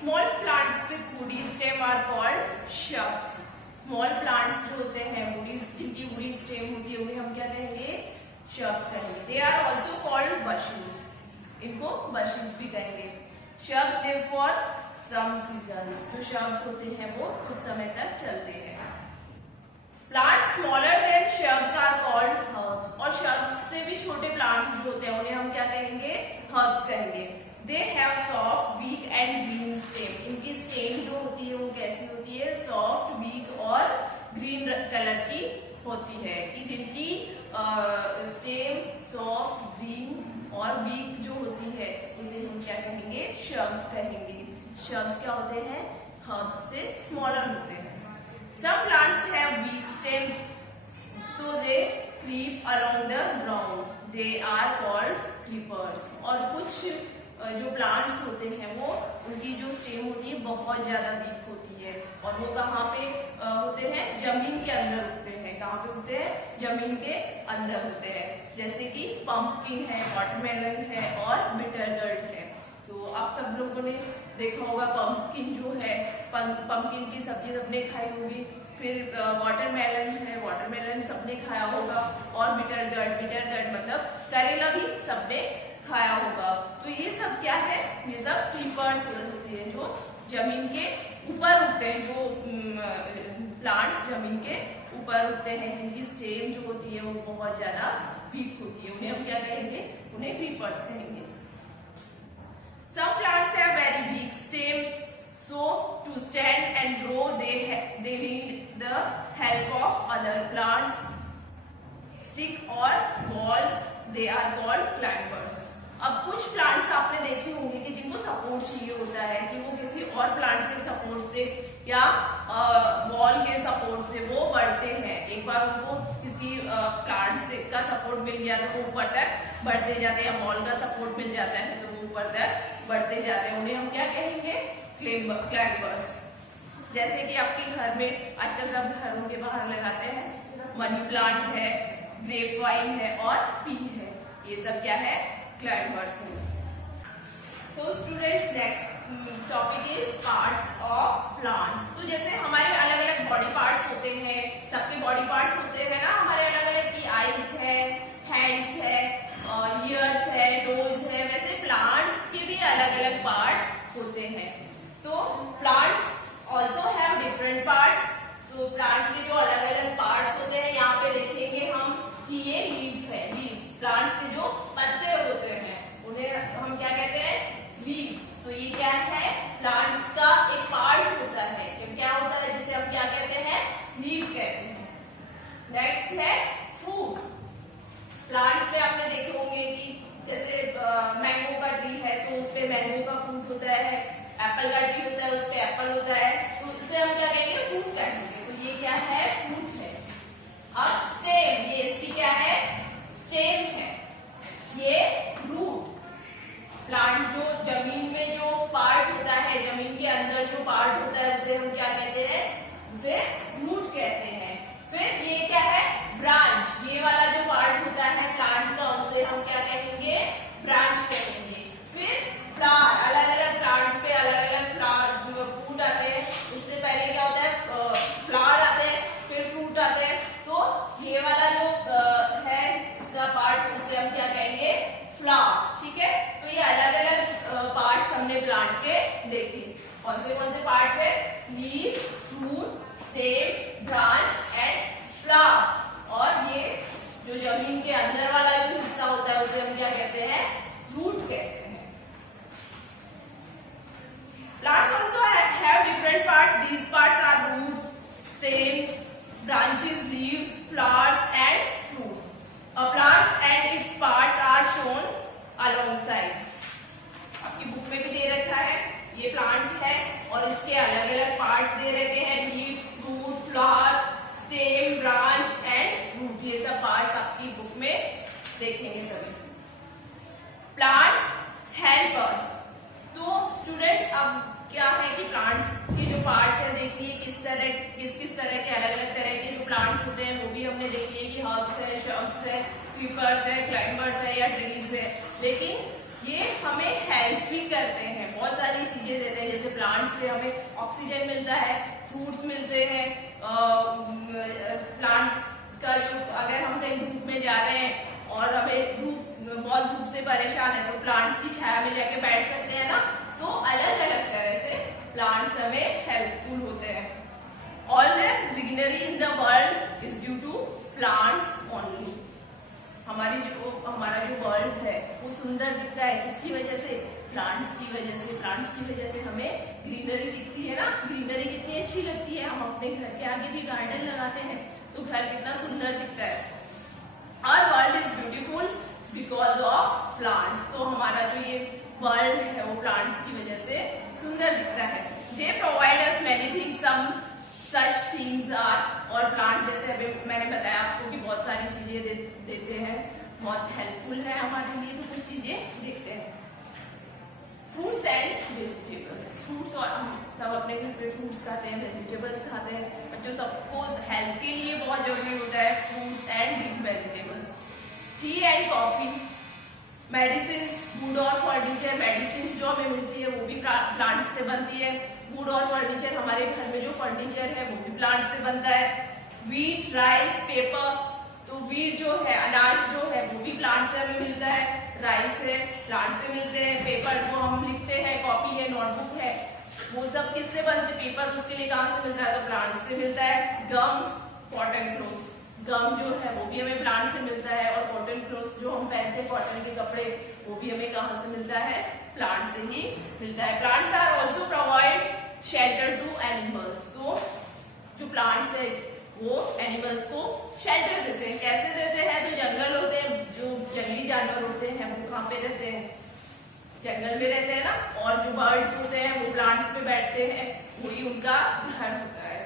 Small plants with woody stem are called shrubs। Small plants जो होते हैं जिनकी वुडी स्टेम होती है उन्हें हम क्या कहेंगे? shrubs कहेंगे। They are also called bushes। इनको bushes भी कहेंगे। shrubs live for some seasons। जो shrubs होते हैं वो कुछ समय तक चलते हैं। Plants smaller than shrubs are called herbs। और shrubs से भी छोटे प्लांट्स जो होते हैं उन्हें हम क्या कहेंगे? herbs कहेंगे। They have soft weak and green stem. इनकी स्टेम जो होती है वो कैसी होती है? सॉफ्ट वीक और ग्रीन कलर की होती है। कि जिनकी स्टेम सॉफ्ट ग्रीन और वीक जो होती है उसे हम क्या कहेंगे? shrubs कहेंगे। shrubs क्या होते हैं? herbs से स्मॉलर होते हैं। Some plants have weak stem, so they creep along the ground. They are called creepers। और कुछ जो प्लांट्स होते हैं वो उनकी जो स्टेम होती है बहुत ज्यादा वीक होती है और वो कहाँ पे होते हैं? जमीन के अंदर उगते हैं। कहाँ पे उगते हैं? जमीन के अंदर होते हैं। जैसे कि पंपकिन है, वाटरमेलन है और बिटर गर्ड है। तो आप सब लोगों ने देखा होगा पंपकिन जो है, पंपकिन की सब्जी सबने खाई होगी। फिर वाटरमेलन है, वाटरमेलन सबने खाया होगा। और बिटर गर्ड मतलब करेला भी सबने खाया होगा। तो ये सब क्या है? ये सब क्रीपर्स होते हैं जो जमीन के ऊपर उगते हैं। जो प्लांट्स जमीन के ऊपर उगते हैं जिनकी स्टेम जो होती है वो बहुत ज्यादा वीक होती है उन्हें हम क्या कहेंगे? उन्हें क्रीपर्स कहेंगे। Some plants have very weak stems, so to stand and grow they need the help of other plants, stick or balls। They are called climbers। अब कुछ प्लांट्स आपने देखे होंगे कि जिनको सपोर्ट चाहिए होता है कि वो किसी और प्लांट के सपोर्ट से या वॉल के सपोर्ट से वो बढ़ते हैं। एक बार उनको किसी प्लांट से का सपोर्ट मिल गया तो वो ऊपर तक बढ़ते जाते हैं। वॉल का सपोर्ट मिल जाता है तो वो ऊपर तक बढ़ते जाते हैं। उन्हें हम क्या कहेंगे? क्लाइंबर्स। जैसे कि आपके घर में आजकल सब घरों के बाहर लगाते हैं, मनी प्लांट है, ग्रेप वाइन है और पी है। ये सब क्या है? क्लाइंबर्स है। So students, next topic is parts of plants. तो जैसे हमारे अलग अलग बॉडी पार्ट्स होते हैं, सबके बॉडी पार्ट्स होते हैं ना हमारे अलग अलग की आईज है, हैंड्स है, ईयर्स है, नोज है। वैसे प्लांट्स के भी अलग अलग पार्ट्स होते हैं। तो plants also have different parts. तो प्लांट्स के जो अलग अलग पार्ट्स होते हैं यहाँ पे देखेंगे हम कि ये लीफ है। लीफ प्लांट्स के जो पत्ते होते हैं उन्हें हम क्या कहते हैं? लीफ। तो ये क्या है? प्लांट्स का एक पार्ट होता है। क्या होता है? जिसे हम क्या कहते हैं? लीफ कहते हैं। नेक्स्ट है फ्रूट। प्लांट्स पे आपने देखे होंगे कि जैसे मैंगो का ट्री है तो उस पे मैंगो का फ्रूट होता है। एप्पल का ट्री होता है उस पे एप्पल होता है। तो उसे हम क्या कहेंगे? फ्रूट कहेंगे। तो ये क्या है? फ्रूट है। अब स्टेम, ये इसकी क्या है? स्टेम है। ये रूट। प्लांट जो जमीन में जो पार्ट होता है, जमीन के अंदर जो पार्ट होता है उसे हम क्या कहते हैं? उसे रूट कहते हैं। फिर ये क्या है? ब्रांच। ये वाला जो पार्ट होता है प्लांट का उसे हम क्या कहेंगे? ब्रांच कहेंगे। फिर फ्लावर। अलग अलग प्लांट्स पे अलग अलग फ्लावर फ्रूट आते हैं। इससे पहले क्या होता है? फ्लावर आते हैं, फिर फ्रूट आते हैं। तो ये वाला जो है इसका पार्ट उसे हम क्या कहेंगे? फ्लावर। ठीक है। तो ये अलग अलग पार्ट्स हमने प्लांट के देखे। कौन से पार्ट्स है? Leaf, fruit, stem, branch and flower. और ये जो जमीन के अंदर वाला जो हिस्सा होता है उसे हम क्या कहते हैं? रूट कहते हैं। Plants also have different parts. These parts are roots, stems, branches, leaves, flowers and fruits. A plant and its parts are shown alongside. आपकी बुक में भी दे रखा है। ये प्लांट है और इसके अलग अलग पार्ट्स दे रखे हैं। Leaf, fruit, flower, stem, branch and root. ये सब पार्ट्स आपकी बुक में देखेंगे सभी। Plants help us. तो स्टूडेंट्स अब क्या है कि प्लांट्स के जो पार्ट्स हैं देख लिए किस तरह के अलग अलग तरह के जो प्लांट्स होते हैं वो भी हमने देख लिए कि हर्ब्स है, श्रब्स है, क्रीपर्स है, क्लाइंबर्स है या ट्रीज है। लेकिन ये हमें हेल्प भी करते हैं, बहुत सारी चीजें देते हैं, जैसे प्लांट से हमें ऑक्सीजन मिलता है, फ्रूट्स मिलते हैं, प्लांट्स का जो अगर हम कहीं धूप में जा रहे हैं और हमें बहुत धूप से परेशान है तो प्लांट्स की छाया में जाके बैठ सकते हैं ना। तो अलग अलग तरह से प्लांट्स हमें हेल्पफुल होते हैं। All the greenery in the world is due to plants only. हमारा जो वर्ल्ड है वो सुंदर दिखता है किसकी वजह से? प्लांट्स की वजह से। प्लांट्स की वजह से हमें ग्रीनरी दिखती है ना। ग्रीनरी कितनी अच्छी लगती है, हम अपने घर के आगे भी गार्डन लगाते हैं तो घर कितना सुंदर दिखता है। Our world is beautiful because of plants. तो हमारा जो ये वर्ल्ड है वो प्लांट्स की वजह से सुंदर दिखता है। They provide us many things, some such things are, और प्लांट्स जैसे अभी मैंने बताया आपको कि बहुत सारी चीजें देते हैं, बहुत हेल्पफुल है हमारे लिए। तो कुछ चीजें देखते हैं। Fruits and vegetables. फ्रूट्स, और हम सब अपने घर पे फ्रूट्स खाते हैं, वेजिटेबल्स खाते हैं। बच्चों सबको हेल्थ के लिए बहुत जरूरी होता है fruits and vegetables. T and coffee, medicine, would और फर्नीचर। मेडिसिन जो हमें मिलती है वो भी प्लांट्स से बनती है। वुड और फर्नीचर, हमारे घर में जो फर्नीचर है वो भी प्लांट से बनता है। Wheat, rice, paper. तो वीट जो है, अनाज जो है वो भी प्लांट से हमें मिलता है। राइस है, प्लांट से मिलते हैं। पेपर जो हम लिखते हैं, कॉपी है, नोटबुक है, वो सब किससे बनते? पेपर उसके लिए कहाँ से मिलता है? तो प्लांट से मिलता है। गम, कॉटन क्लोथ्स। गम जो है वो भी हमें प्लांट से मिलता है। और कॉटन क्लोथ्स जो हम पहनते हैं, कॉटन के कपड़े, वो भी हमें कहाँ से मिलता है? प्लांट से ही मिलता है। Plants are also provide shelter to animals. तो जो प्लांट्स है वो एनिमल्स को शेल्टर देते हैं। कैसे देते हैं? तो जंगल होते हैं, जो जंगली जानवर होते हैं वो कहाँ पे रहते हैं? जंगल में रहते हैं ना। और जो बर्ड्स होते हैं वो प्लांट्स पे बैठते हैं, वही उनका घर होता है।